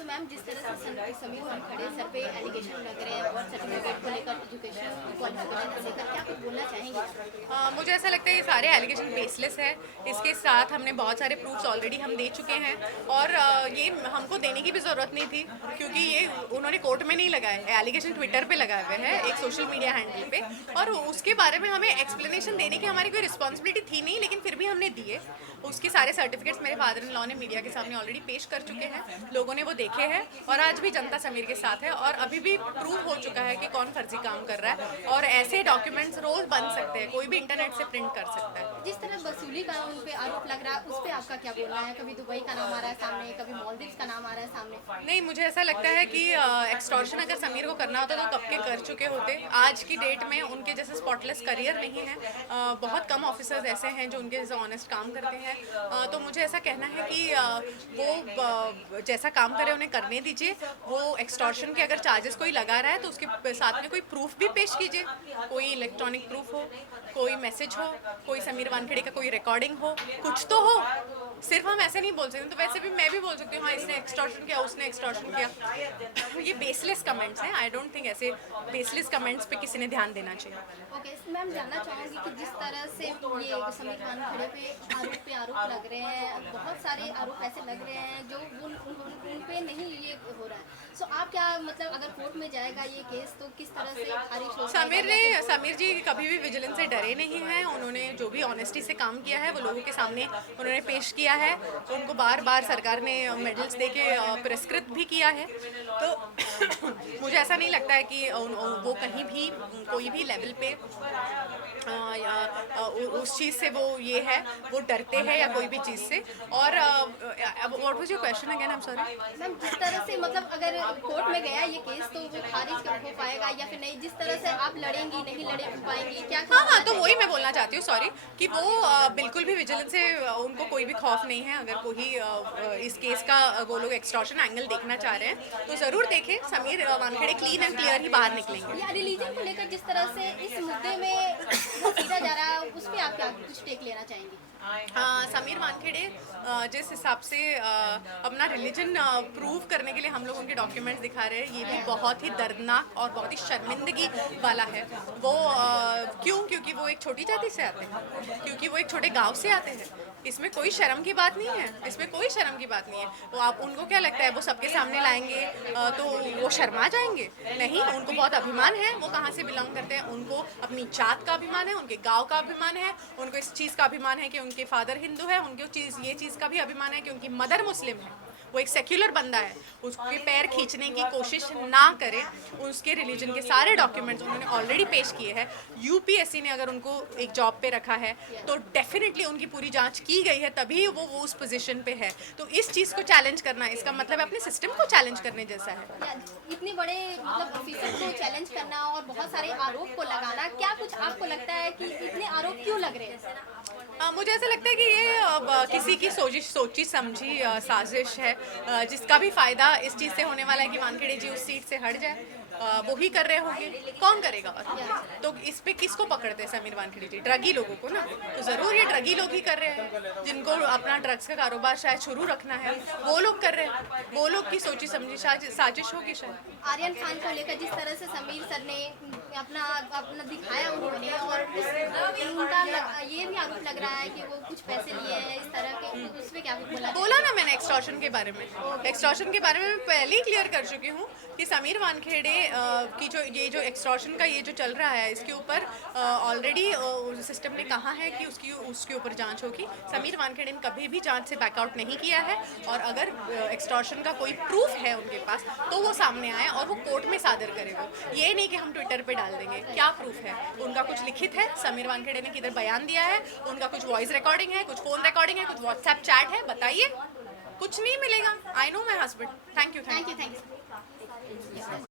So ma'am, जिस तरह से समीर वानखेड़े सर पे एलिगेशन लग रहे हैं और सर्टिफिकेट को लेकर, एजुकेशन क्वालिफिकेशन को लेकर क्या कुछ बोलना चाहेंगे आप? मुझे ऐसा लगता है ये सारे एलिगेशन बेसलेस है। इसके साथ हमने बहुत सारे प्रूफ्स ऑलरेडी हम दे चुके हैं और ये हमको देने की भी ज़रूरत नहीं थी, क्योंकि ये उन्होंने कोर्ट में नहीं लगाए, एलिगेशन ट्विटर पे लगाए हुए हैं एक सोशल मीडिया हैंडल पे, और उसके बारे में हमें एक्सप्लेनेशन देने की हमारी कोई रिस्पॉन्सिबिलिटी थी नहीं, लेकिन फिर भी हमने दिए। उसके सारे सर्टिफिकेट्स मेरे फादर इन लॉ ने मीडिया के सामने ऑलरेडी पेश कर चुके हैं, लोगों ने वो देखे हैं और आज भी जनता समीर के साथ है और अभी भी प्रूव हो चुका है कि कौन फर्जी काम कर रहा है, और ऐसे डॉक्यूमेंट्स रोज बन सकते हैं, कोई भी इंटरनेट से प्रिंट कर सकता है। जिस तरह वसूली का उन पे आरोप लग रहा है, उस पे आपका क्या बोलना है? कभी दुबई का नाम आ रहा है सामने, कभी मालदीव्स का नाम आ रहा है सामने। नहीं, मुझे ऐसा लगता है कि एक्सटॉर्शन अगर समीर को करना होता तो कब के कर चुके होते। आज की डेट में उनके जैसे स्पॉटलेस करियर नहीं है, बहुत कम ऑफिसर्स ऐसे हैं जो उनके जैसे ऑनेस्ट काम करते हैं, तो मुझे ऐसा कहना है कि वो जैसा काम करे उन्हें करने दीजिए। वो एक्सटॉर्शन के अगर चार्जेस कोई लगा रहा है तो उसके साथ में कोई प्रूफ भी पेश कीजिए, कोई इलेक्ट्रॉनिक प्रूफ हो, कोई मैसेज हो, कोई समीर वानखेड़े का कोई रिकॉर्डिंग हो, कुछ तो हो। सिर्फ हम ऐसे नहीं बोल सकते, तो वैसे भी मैं भी बोल सकती हूँ हाँ इसने एक्सटॉर्शन किया, उसने एक्सटॉर्शन किया। ये बेसलेस कमेंट्स हैं, आई डोंट थिंक ऐसे बेसलेस कमेंट्स पे किसी ने ध्यान देना चाहिए। ओके मैम, जानना चाहूँगी कि जिस तरह से ये समीर वानखेड़े पे आरोप लग रहे हैं, बहुत सारे आरोप ऐसे लग रहे हैं जो उन पे नहीं ये हो रहा है, सो आप क्या मतलब अगर कोर्ट में जाएगा ये केस तो किस तरह से खारिज हो जाएगा? समीर जी कभी भी विजिलेंस से डरे नहीं हैं, उन्होंने जो भी ऑनेस्टी से काम किया है वो लोगों के सामने उन्होंने पेश किया है, उनको बार बार सरकार ने मेडल्स दे के पुरस्कृत भी किया है, तो मुझे ऐसा नहीं लगता है कि वो कहीं भी कोई भी लेवल पे या उस चीज़ से वो ये है, वो डरते हैं या कोई भी चीज़ से। और what was your question again? I am sorry ma'am, जिस तरह से मतलब अगर कोर्ट में गया ये केस तो वो खारिज हो पाएगा या फिर नहीं, जिस तरह से आप लड़ेंगी नहीं लड़े पाएंगी क्या? हाँ, तो वही मैं बोलना चाहती हूँ, सॉरी, कि वो बिल्कुल भी विजिलेंस से उनको कोई भी खौफ नहीं है। अगर कोई इस केस का वो लोग एक्सटॉर्शन एंगल देखना चाह रहे हैं तो ज़रूर देखें, Sameer Wankhede clean and clear ही बाहर निकलेंगे। या रिलीजन को लेकर जिस तरह से इस मुद्दे में सीधा जा रहा है, उस पर आप क्या कुछ टेक लेना चाहेंगी? समीर वानखेड़े जिस हिसाब से अपना रिलीजन प्रूव करने के लिए हम लोग उनके डॉक्यूमेंट्स दिखा रहे हैं, ये भी बहुत ही दर्दनाक और बहुत ही शर्मिंदगी वाला है। वो क्योंकि वो एक छोटी जाति से आते हैं, क्योंकि वो एक छोटे गांव से आते हैं, इसमें कोई शर्म की बात नहीं है, इसमें कोई शर्म की बात नहीं है। तो आप उनको क्या लगता है वो सबके सामने लाएंगे तो वो शर्मा जाएंगे? नहीं, उनको बहुत अभिमान है, वो कहाँ से बिलोंग करते हैं, उनको अपनी जात का अभिमान है, उनके गांव का अभिमान है, उनको इस चीज़ का अभिमान है कि उनके फादर हिंदू है, उनको ये चीज़ का भी अभिमान है कि उनकी मदर मुस्लिम है। वो एक सेक्युलर बंदा है, उसके पैर खींचने की कोशिश ना करें। उसके रिलीजन के सारे डॉक्यूमेंट्स उन्होंने ऑलरेडी पेश किए हैं। यूपीएससी ने अगर उनको एक जॉब पे रखा है तो डेफिनेटली उनकी पूरी जांच की गई है, तभी वो उस पोजीशन पे है। तो इस चीज़ को चैलेंज करना, इसका मतलब अपने सिस्टम को चैलेंज करने जैसा है। इतने बड़े मतलब ऑफिसर को चैलेंज करना और बहुत सारे आरोप को लगाना, क्या कुछ आपको लगता है कि इतने आरोप क्यों लग रहे हैं? मुझे ऐसा लगता है कि ये किसी की सोची समझी साजिश है, जिसका भी फायदा इस चीज़ से होने वाला है कि वानखेड़े जी उस सीट से हट जाए। वो ही कर रहे होंगे, कौन करेगा और? तो इस पे किसको पकड़ते हैं समीर वानखेड़े जी? ड्रगी लोगों को ना, तो ज़रूर ये ड्रगी लोग ही कर रहे हैं, जिनको अपना ड्रग्स का कारोबार शायद शुरू रखना है, वो लोग कर रहे हैं, वो लोग की सोची समझी साजिश होगी शायद। आर्यन खान को लेकर जिस तरह से समीर सर ने अपना दिखाया उन्होंने, और उनका ये भी आरोप लग रहा है कि वो कुछ पैसे लिए हैं इस तरह के, तो उस पर क्या कुछ बोला ना मैंने एक्सटॉर्शन के बारे में। एक्सटॉर्शन के बारे में मैं पहले ही क्लियर कर चुकी हूँ कि समीर वानखेड़े की जो एक्सटॉर्शन का ये जो चल रहा है, इसके ऊपर ऑलरेडी सिस्टम ने कहा है कि उसके ऊपर जांच होगी। समीर वानखेड़े ने कभी भी जांच से बैकआउट नहीं किया है, और अगर एक्सटॉर्शन का कोई प्रूफ है उनके पास तो वो सामने आए और वो कोर्ट में सादर करे। वो ये नहीं कि हम ट्विटर पे डाल देंगे। क्या प्रूफ है उनका? कुछ लिखित है? समीर वानखेड़े ने किधर बयान दिया है? उनका कुछ वॉइस रिकॉर्डिंग है, कुछ फोन रिकॉर्डिंग है, कुछ व्हाट्सएप चैट है? बताइए। कुछ नहीं मिलेगा। I know my husband. Thank you. Thank you.